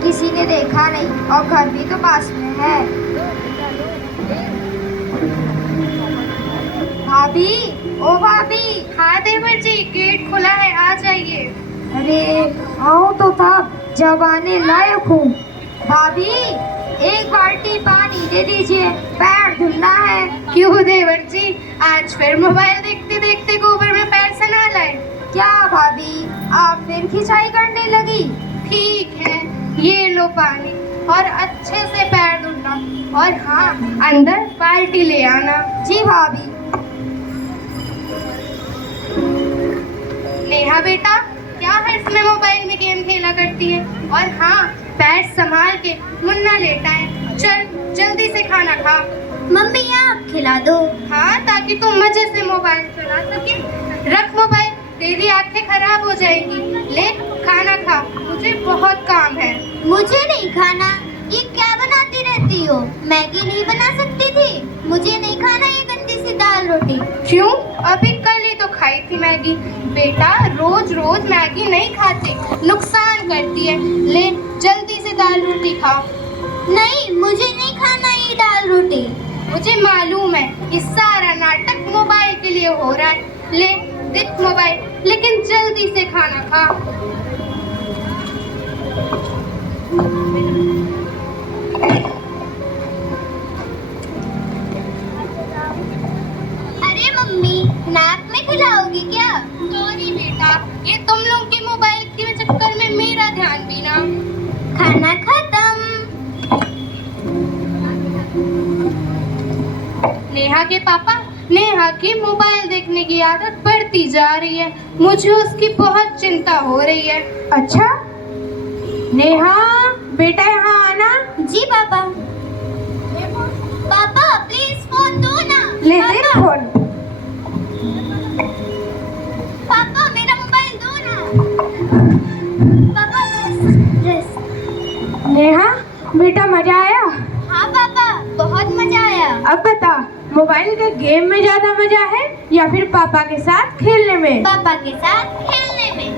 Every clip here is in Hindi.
किसी ने देखा नहीं और घर भी तो पास में है। भाभी, ओ भाभी। हाँ देवर जी, गेट खुला है, आ जाइए। अरे आओ तो था, जब आने लायक हूँ। भाभी, एक बाल्टी पानी दे दीजिए, पैर धुलना है। क्यों देवर जी, आज फिर मोबाइल देखते देखते गोबर में पैर से ना लाए? क्या भाभी, आप फिर खिंचाई करने लगी? ठीक है, ये लो पानी और अच्छे से पैर धुलना, और हाँ, अंदर बाल्टी ले आना। जी भाभी। नेहा बेटा, क्या है इसमें मोबाइल में गेम खेला करती है? और हाँ, पैर संभाल के, मुन्ना लेटा है। चल जल्दी से खाना खा। मम्मी आप खिला दो। हाँ, ताकि तुम मजे से मोबाइल चला सके। रख मोबाइल, तेरी आंखें खराब हो जाएंगी। ले खाना खा, मुझे बहुत काम है। मुझे नहीं खाना। ये क्या बनाती रहती हो? मैगी नहीं बना सकती थी? मुझे नहीं खाना ये गंदी सी दाल रोटी। क्यों? अभी कल ही तो खाई थी मैगी। बेटा, रोज रोज मैगी नहीं खाते, नुकसान करती है। ले जल्दी से दाल रोटी खा। नहीं, मुझे नहीं खाना ये दाल रोटी। मुझे मालूम है, ये सारा नाटक मोबाइल के लिए हो रहा है। ले देख मोबाइल, लेकिन जल्दी से खाना खा। अरे मम्मी, नाक में खिलाओगी क्या? सॉरी बेटा, ये तुम लोग के मोबाइल के चक्कर में मेरा ध्यान भी ना। खाना खत्म। नेहा के पापा, नेहा की मोबाइल देखने की आदत बढ़ती जा रही है। मुझे उसकी बहुत चिंता हो रही है। अच्छा नेहा बेटा, यहाँ आना। जी पापा। पापा प्लीज फोन दो ना। ले दे फोन। पापा मेरा मोबाइल दो ना। पापा बस। नेहा बेटा, मजा आया? हाँ पापा, बहुत मजा आया। अब बता, मोबाइल के गेम में ज्यादा मजा है या फिर पापा के साथ खेलने में? पापा के साथ खेलने में।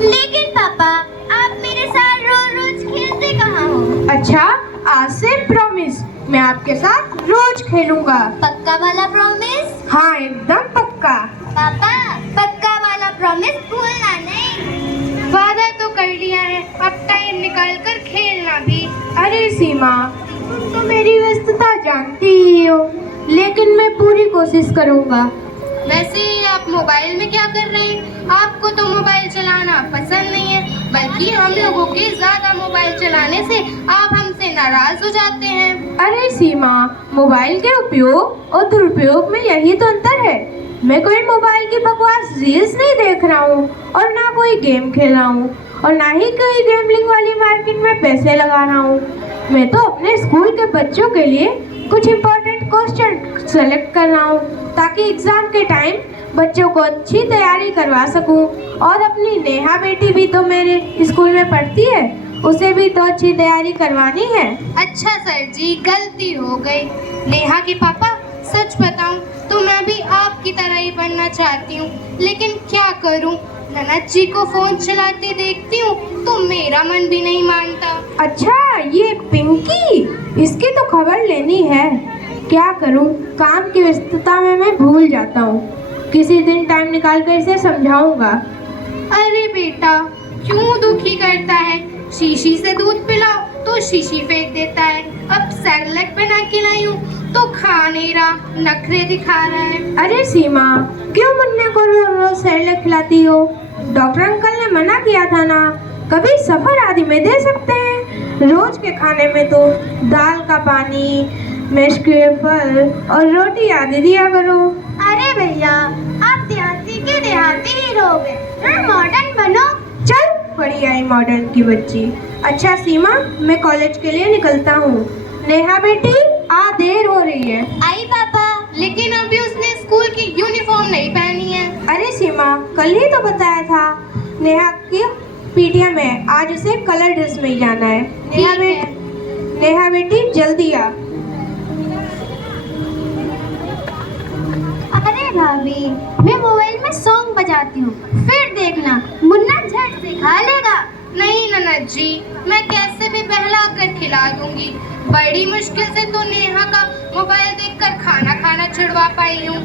लेकिन पापा, आप मेरे साथ रोज रोज खेलते कहाँ हो? अच्छा, आज से प्रॉमिस, मैं आपके साथ रोज खेलूंगा। पक्का वाला प्रॉमिस? हाँ, एकदम पक्का। पापा, पक्का वाला प्रॉमिस भूलना नहीं। वादा तो कर लिया है, अब टाइम निकाल कर खेलना भी। अरे सीमा, तुम तो मेरी व्यस्तता जानती ही हो, लेकिन मैं पूरी कोशिश करूंगा। वैसे आप मोबाइल में क्या कर रहे हैं? आपको तो मोबाइल चलाना पसंद नहीं है, बल्कि हम लोगों के ज्यादा मोबाइल चलाने से आप हमसे नाराज हो जाते हैं। अरे सीमा, मोबाइल के उपयोग और दुरुपयोग में यही तो अंतर है। मैं कोई मोबाइल की बकवास रील्स नहीं देख रहा हूँ, और ना कोई गेम खेल रहा हूँ, और ना ही कोई गैम्बलिंग वाली मार्केट में पैसे लगा रहा हूँ। मैं तो अपने स्कूल के बच्चों के लिए कुछ इम्पोर्टेंट क्वेश्चन सेलेक्ट कर रहा हूँ, ताकि एग्जाम के टाइम बच्चों को अच्छी तैयारी करवा सकूँ। और अपनी नेहा बेटी भी तो मेरे स्कूल में पढ़ती है, उसे भी तो अच्छी तैयारी करवानी है। अच्छा सर जी, गलती हो गई। नेहा के पापा, सच बताऊं तो मैं भी आपकी तरह ही बनना चाहती हूँ, लेकिन क्या करूँ, ननद जी को फोन चलाते देखती हूँ तो मेरा मन भी नहीं मानता। अच्छा, ये पिंकी, इसकी तो खबर लेनी है। क्या करूं, काम की व्यस्तता में मैं भूल जाता हूं। किसी दिन टाइम निकाल कर इसे समझाऊंगा। अरे बेटा, क्यों दुखी करता है? शीशी से दूध पिलाओ तो शीशी फेंक देता है। अब सैरेलैक बना के लाई हूँ तो खा नहीं रहा, नखरे दिखा रहा है। अरे सीमा, क्यों मुन्ने को रोज रोज सैरेलैक खिलाती हो? डॉक्टर अंकल ने मना किया था ना, कभी सफर आदि में दे सकते हैं। रोज के खाने में तो दाल का पानी, मैश किए फल और रोटी आदि दिया करो। अरे भैया, आप देहाती के देहाती ही रहोगे, मॉडर्न बनो। चल, बड़ी आई मॉडर्न की बच्ची। अच्छा सीमा, मैं कॉलेज के लिए निकलता हूँ। नेहा बेटी, आ देर हो रही है। आई पापा। लेकिन अभी उसने स्कूल की यूनिफॉर्म नहीं पहनी है। अरे सीमा, कल ही तो बताया था नेहा की पीटीएम है, आज उसे कलर ड्रेस में ही जाना है। नेहा बेटी जल्दी आ। अरे भाभी, मैं मोबाइल में सॉन्ग बजाती हूँ, फिर देखना मुन्ना झट से खा लेगा। नहीं ननद जी, मैं कैसे भी बहला कर खिला दूंगी। बड़ी मुश्किल से तो नेहा का मोबाइल देखकर खाना खाना छुड़वा पाई हूँ।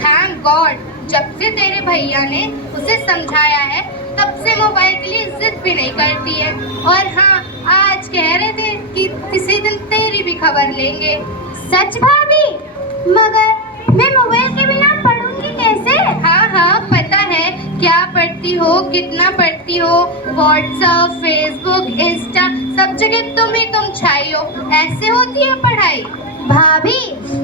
थैंक गॉड, जब से तेरे भैया ने उसे समझाया है तब से मोबाइल के लिए जिद भी नहीं करती है। और हाँ, आज कह रहे थे कि किसी दिन तेरी भी खबर लेंगे। सच भाभी? मगर मैं मोबाइल के बिना पढ़ूंगी कैसे? हाँ हाँ, पता है क्या पढ़ती हो, कितना पढ़ती हो। व्हाट्सएप, फेसबुक, इंस्टा, सब जगह तुम छाई हो। ऐसे होती है पढ़ाई। भाभी,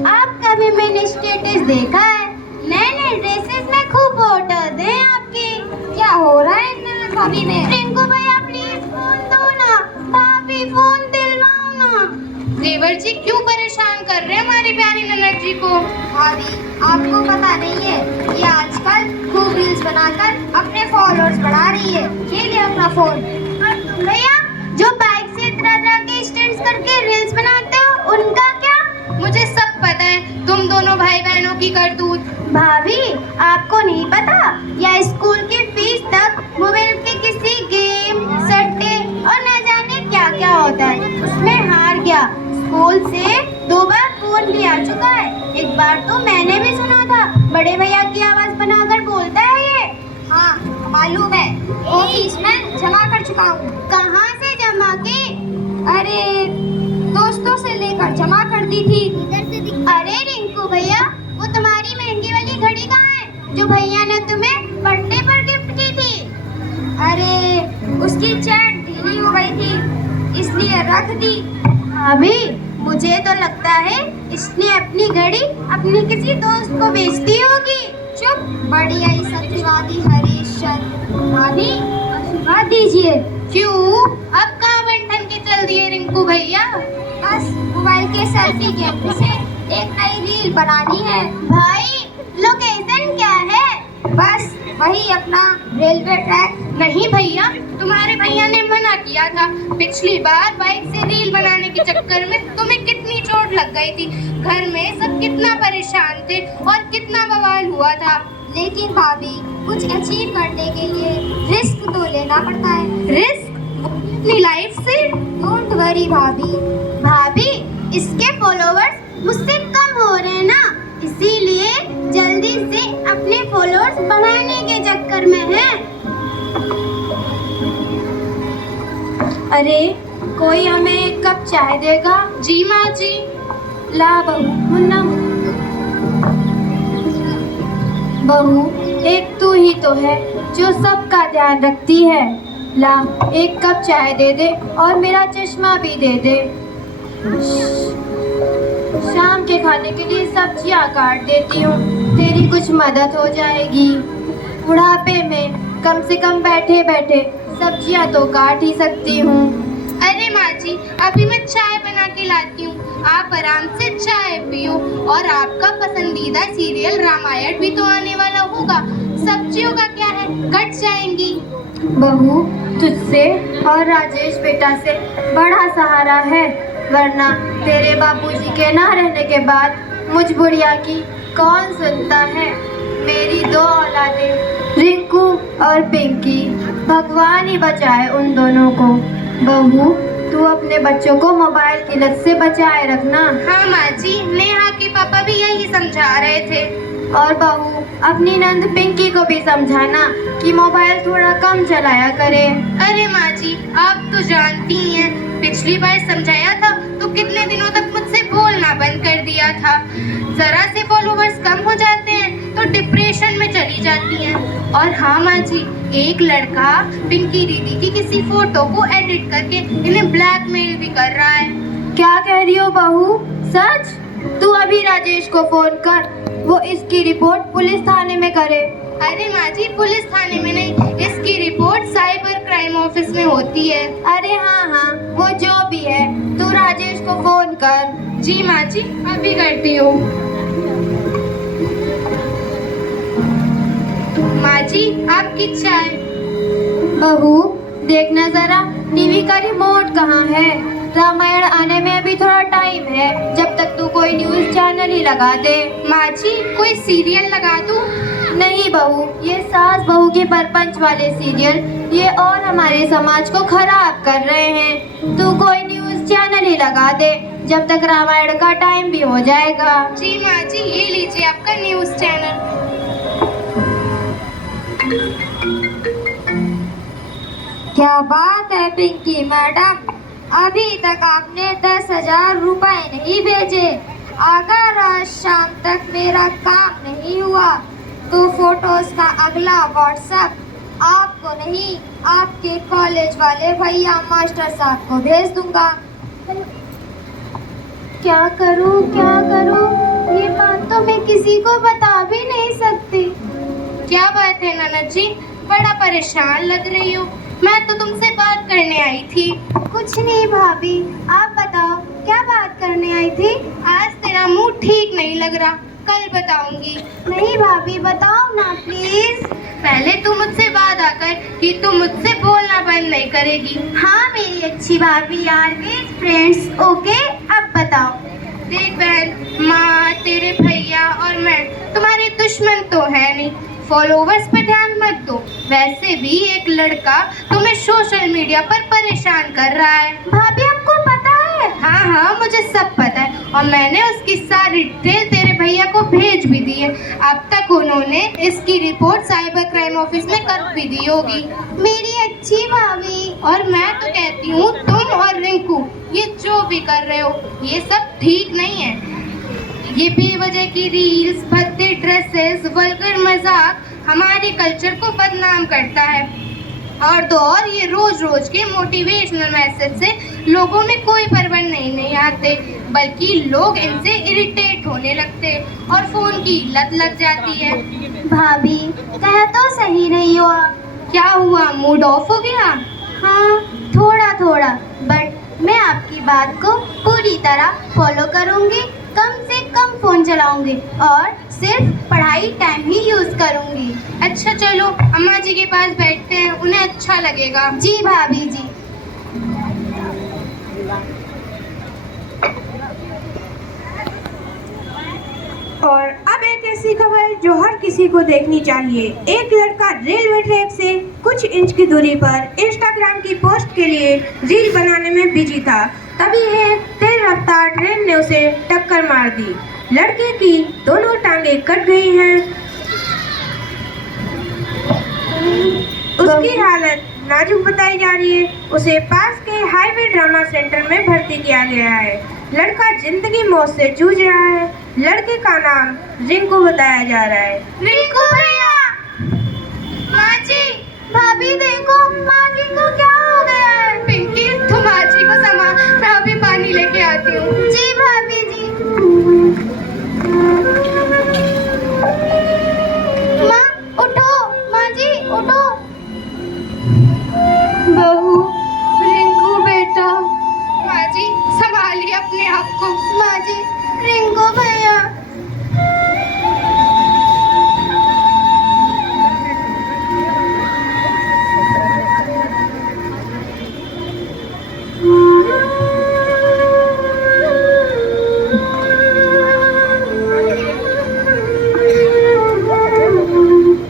आपका भी मैंने स्टेटस देखा है। नए नए ड्रेसेस में खूब फोटोज हैं आपकी। क्या हो रहा है ननद भाभी में? रिंकू भैया प्लीज फोन दो ना, भाभी फोन दिलवाओ ना। देवर जी क्यों परेशान कर रहे हैं हमारी प्यारी ननद जी को? भाभी, आपको पता नहीं है ये आजकल खूब रील्स बनाकर अपने फॉलोअर्स बढ़ा रही है। ये ले अपना फोन। और तुम भैया जो बाइक से तरह के स्टंट्स करके रील्स बनाते हो, उनका क्या? मुझे सब पता है तुम दोनों भाई बहनों की करतूत। भाभी, आपको नहीं पता या स्कूल की फीस तक मोबाइल के किसी गेम, सट्टे और न जाने क्या क्या होता है उसमें हार गया। स्कूल से 2 बार फोन भी आ चुका है। एक बार तो मैंने भी सुना था, बड़े भैया की आवाज बनाकर बोलता है ये। हाँ, मालूम है, वो फीस मैं जमा कर चुका हूँ। कहाँ से जमा की? अरे, दोस्तों से लेकर जमा कर दी थी। अरे रिंकू भैया, वो तुम्हारी महंगी वाली घड़ी कहाँ है जो भैया ने तुम्हें बर्थडे पर गिफ्ट की थी? अरे, उसकी चैन ढीली हो गई थी, इसलिए रख दी। भाभी, मुझे तो लगता है इसने अपनी घड़ी अपने किसी दोस्त को बेच दी होगी। चुप, बढ़िया ही सत्यवादी हरीशचंद्र। भाभी, आशीर्वाद दीजिए। क्यों, अब कहाँ बंठन के चल दिए रिंकू भैया? बस मोबाइल के सेल्फी कैमरे से एक नई रील बनानी है। भाई, लोकेशन क्या है? बस वही अपना रेलवे ट्रैक। नहीं भैया, तुम्हारे भैया ने मना किया था। पिछली बार बाइक से रील बनाने के चक्कर में तुम्हें कितनी चोट लग गई थी। घर में सब कितना परेशान थे और कितना बवाल हुआ था। लेकिन भाभी, कुछ अचीव करने के लिए रिस्क तो लेना पड़ता है। रिस्क? अपनी लाइफ से? डोंट वरी भाभी। भाभी, इसके फॉलोवर्स मुझसे कम हो रहे हैं ना, इसीलिए जल्दी से अपने फॉलोअर्स बढ़ाने के चक्कर में है। अरे, कोई हमें एक कप चाय देगा? जी माँ जी। ला बहू, मुन्ना। बहू, एक तू ही तो है जो सबका ध्यान रखती है। ला, एक कप चाय दे दे और मेरा चश्मा भी दे दे। शाम के खाने के लिए सब्जियां काट देती हूँ, तेरी कुछ मदद हो जाएगी। बुढ़ापे में कम से कम बैठे बैठे सब्जियां तो काट ही सकती हूँ। अरे माँ जी, अभी मैं चाय बना के लाती हूँ, आप आराम से चाय पियो। और आपका पसंदीदा सीरियल रामायण भी तो आने वाला होगा। सब्जियों का क्या है, कट जाएंगी। बहू, तुझसे और राजेश बेटा से बड़ा सहारा है, वरना तेरे बाबूजी के ना रहने के बाद मुझ बुढ़िया की कौन सुनता है। मेरी 2 औलादें, रिंकू और पिंकी, भगवान ही बचाए उन दोनों को। बहू, तू अपने बच्चों को मोबाइल की लत से बचाए रखना। हाँ माँ जी, नेहा के पापा भी यही समझा रहे थे। और बहू, अपनी नंद पिंकी को भी समझाना कि मोबाइल थोड़ा कम चलाया करे। अरे माँ जी, आप तो जानती ही हैं, पिछली बार समझाया था तो कितने दिनों तक मुझसे बोलना बंद कर दिया था। जरा से फॉलोवर्स कम हो जाते हैं तो डिप्रेशन में चली जाती हैं। और हाँ माँ जी, एक लड़का पिंकी दीदी की किसी फोटो को एडिट करके इन्हें ब्लैकमेल भी कर रहा है। क्या कह रही हो बहू? सच? तू अभी राजेश को फोन कर, वो इसकी रिपोर्ट पुलिस थाने में करे। अरे माँ जी, पुलिस थाने में नहीं, इसकी रिपोर्ट साइबर क्राइम ऑफिस में होती है। अरे हाँ हाँ, वो जो भी है, तू राजेश को फोन कर। जी माँ जी, अभी करती हूँ। माँ जी, आपकी चाय। बहू, देखना जरा टीवी का रिमोट कहाँ है। रामायण आने में अभी थोड़ा टाइम है, जब तक तू कोई न्यूज़ चैनल ही लगा दे। माँ जी, कोई सीरियल लगा दूँ? नहीं बहू, ये सास बहू के परपंच वाले सीरियल ये और हमारे समाज को खराब कर रहे हैं। तू कोई न्यूज़ चैनल ही लगा दे, जब तक रामायण का टाइम भी हो जाएगा। जी माँ जी, ये लीजिए आपका न्यूज़ चैनल। क्या बात है पिंकी मैडम, अभी तक आपने 10,000 रुपए नहीं भेजे। अगर आज शाम तक मेरा काम नहीं हुआ तो फोटोज का अगला व्हाट्सएप आपको नहीं, आपके कॉलेज वाले भैया मास्टर साहब को भेज दूंगा। क्या करूं, क्या करूं? ये बात तो मैं किसी को बता भी नहीं सकती। क्या बात है ननद जी, बड़ा परेशान लग रही हो। मैं तो तुमसे बात करने आई थी। कुछ नहीं भाभी, आप बताओ क्या बात करने आई थी? आज तेरा मुंह ठीक नहीं लग रहा, कल बताऊंगी। नहीं भाभी, बताओ ना प्लीज। पहले तू मुझसे वादा कर कि तू मुझसे बोलना बंद नहीं करेगी। हाँ मेरी अच्छी भाभी, ऑलवेज फ्रेंड्स। ओके, अब बताओ। देख बहन, माँ, तेरे भैया और मैं तुम्हारे दुश्मन तो है नहीं। फॉलोवर्स पे ध्यान मत दो। वैसे भी एक लड़का तुम्हें सोशल मीडिया पर परेशान कर रहा है। भाभी आपको पता है? हाँ हाँ, मुझे सब पता है और मैंने उसकी सारी डिटेल तेरे भैया को भेज भी दी है। अब तक उन्होंने इसकी रिपोर्ट साइबर क्राइम ऑफिस में कर भी दी होगी। मेरी अच्छी भाभी। और मैं तो कहती हूँ तुम और रिंकू ये जो भी कर रहे हो ये सब ठीक नहीं है। ये बेवजह की रील्स, भद्दे ड्रेसेस, वल्गर मजाक हमारे कल्चर को बदनाम करता है। और तो और ये रोज रोज के मोटिवेशनल मैसेज से लोगों में कोई परवाह नहीं आते, बल्कि लोग इनसे इरिटेट होने लगते और फोन की लत लग जाती है। भाभी कह तो सही रही हो आप। क्या हुआ, मूड ऑफ हो गया? हाँ थोड़ा थोड़ा, बट मैं आपकी बात को पूरी तरह फॉलो करूंगी। कम से कम फोन चलाऊंगी और सिर्फ पढ़ाई टाइम ही यूज करूंगी। अच्छा चलो अम्मा जी के पास बैठते हैं, उन्हें अच्छा लगेगा। जी भाभी जी। और अब एक ऐसी खबर जो हर किसी को देखनी चाहिए। एक लड़का रेलवे ट्रैक से कुछ इंच की दूरी पर इंस्टाग्राम की पोस्ट के लिए रील बनाने में बिजी था, तभी एक तेज रफ्तार ट्रेन ने उसे टक्कर मार दी। लड़के की दोनों टांगें कट गई हैं। उसकी हालत नाजुक बताई जा रही है। उसे पास के हाईवे ट्रॉमा सेंटर में भर्ती किया गया है। लड़का जिंदगी मौत से जूझ रहा है। लड़के का नाम रिंकू बताया जा रहा है। रिंकू भैया! माँ जी, भाभी देखो, माँ जी को क्या हो गया है? पिंकी तुम माँ जी को समा, मैं अभी पानी लेके आती हूँ। जी भाभी जी। माँ उठो, माँ जी उठो। बहू, रिंकू बेटा। माँ जी संभालिए अपने आप को। माँ जी, रिंकू भैया।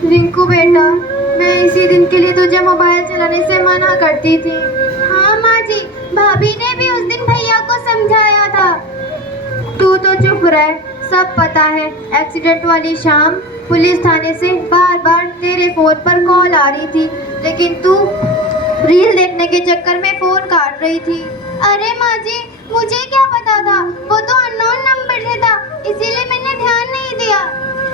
रिंकू बेटा, मैं इसी दिन के लिए तुझे मोबाइल चलाने से मना करती थी। हाँ माँ जी, भाभी ने भी उस दिन भैया को समझाया था। तू तो चुप रह, सब पता है। एक्सीडेंट वाली शाम पुलिस थाने से बार बार तेरे फोन पर कॉल आ रही थी, लेकिन तू रील देखने के चक्कर में फोन काट रही थी। अरे माँ जी, मुझे क्या पता था, वो तो अननोन नंबर से था, इसीलिए मैंने ध्यान नहीं दिया।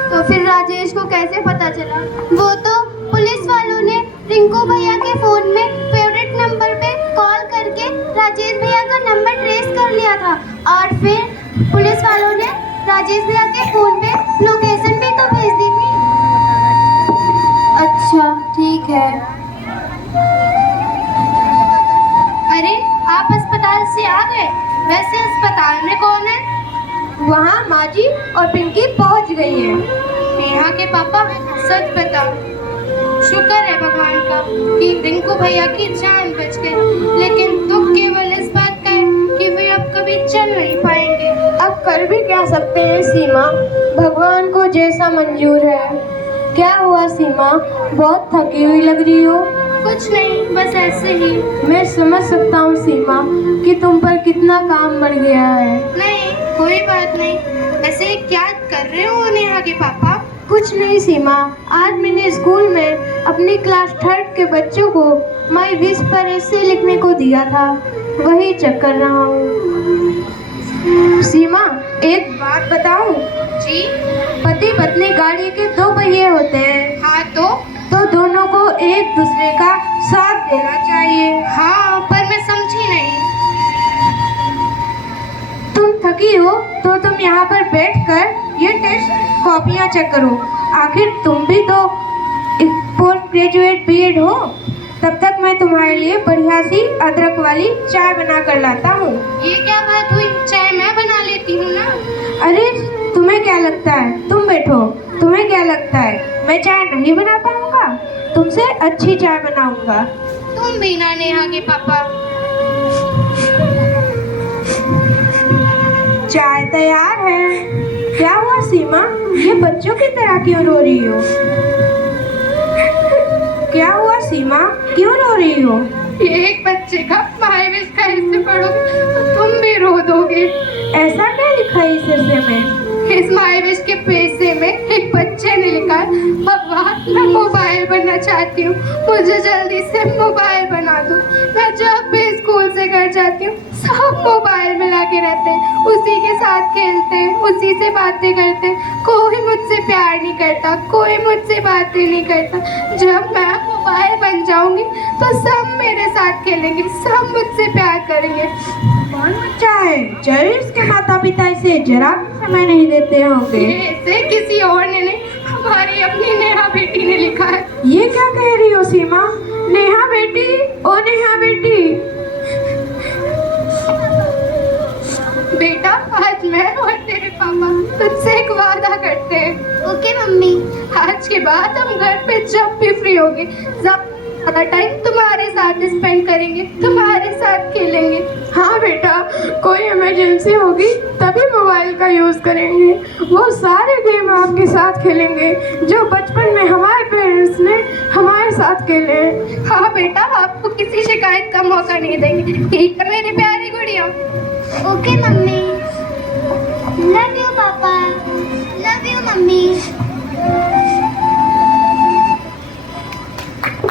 तो फिर राजेश को कैसे पता चला? वो तो पुलिस वालों ने रिंकू भैया के फोन में फेवरेट नंबर पे कॉल करके राजेश भैया का नंबर ट्रेस कर लिया था, और फिर पुलिस वालों ने राजेश भैया के फोन पे लोकेशन भी तो भेज दी थी। अच्छा ठीक है। अरे आप अस्पताल से आ गए? वैसे अस्पताल में कौन है? वहाँ माँ जी और पिंकी पहुँच गई हैं। नेहा के पापा, सच बताओ, शुक्र है भगवान का कि रिंकू भैया की जान बच गई, लेकिन दुख केवल इस बात का है कि वे अब कभी चल नहीं पाएंगे। अब कर भी क्या सकते हैं सीमा, भगवान को जैसा मंजूर है। क्या हुआ सीमा, बहुत थकी हुई लग रही हो। कुछ नहीं, बस ऐसे ही। मैं समझ सकता हूँ सीमा कि तुम पर कितना काम बढ़ गया है। नहीं, कोई बात नहीं। ऐसे क्या कर रहे हो नेहा के पापा? कुछ नहीं सीमा, आज मैंने स्कूल में अपनी क्लास 3rd के बच्चों को माई विश पर ऐसे लिखने को दिया था, वही चेक कर रहा हूँ। सीमा, एक बात बताऊं? जी? पति पत्नी गाड़ी के 2 पहिए होते हैं। हाँ तो दोनों को एक दूसरे का साथ देना चाहिए। हाँ, पर मैं समझी नहीं। तुम थकी हो तो तुम यहाँ पर बैठकर ये टेस्ट कॉपियाँ चेक करो। आखिर तुम भी तो पोस्ट ग्रेजुएट बीएड हो। तब तक मैं तुम्हारे लिए बढ़िया सी अदरक वाली चाय बना कर लाता हूँ। ये क्या बात हुई? चाय मैं बना लेती हूँ ना। अरे तुम्हें क्या लगता है, तुम बैठो। तुम्हें क्या लगता है मैं चाय नहीं बना पाऊंगा? तुमसे अच्छी चाय बनाऊंगा। तुम भी ना नेहा के पापा। चाय तैयार है। क्या हुआ सीमा, ये बच्चों की तरह क्यों रो रही हो? क्या हुआ सीमा, क्यों रो रही हो? ये एक बच्चे का माई विश का हिस्से पढ़ोगे तो तुम भी रो दोगे। ऐसा क्या लिखा है इस हिस्से में? इस माई विश के पैसे में एक बच्चे ने लिखा है, भगवान मैं मोबाइल बनना चाहती हूँ, मुझे जल्दी से मोबाइल बना दो। मैं जब भी स्कूल से घर जाती हूँ सब मोबाइल में लगे रहते हैं, उसी के साथ खेलते हैं, उसी से बातें करते हैं। कोई मुझसे प्यार नहीं करता, कोई मुझसे बातें नहीं करता। जब मैं मोबाइल बन जाऊंगी तो सब मेरे साथ खेलेंगे, सब मुझसे प्यार करेंगे। कौन बच्चा है? जरूर इसके माता पिता इसे जरा भी समय नहीं देते होंगे। इसे किसी और ने नहीं, हमारी अपनी नेहा बेटी ने लिखा है। ये क्या कह रही हो सीमा? नेहा बेटी, ओ नेहा बेटी। बेटा, आज मैं और तेरे पापा तुझसे एक वादा करते हैं। Okay mummy. आज के बाद हम घर पे जब भी फ्री होंगे ज़्यादा टाइम तुम्हारे साथ स्पेंड करेंगे, तुम्हारे साथ खेलेंगे। हाँ बेटा, कोई इमरजेंसी होगी तभी मोबाइल का यूज़ करेंगे। वो सारे गेम आपके साथ खेलेंगे जो बचपन में हमारे पेरेंट्स ने हमारे साथ खेले। हाँ बेटा, आपको किसी शिकायत का मौका नहीं देंगे, ठीक है मेरे प्यारे गुड़िया? Okay mummy. लव यू पापा। Love you mummy.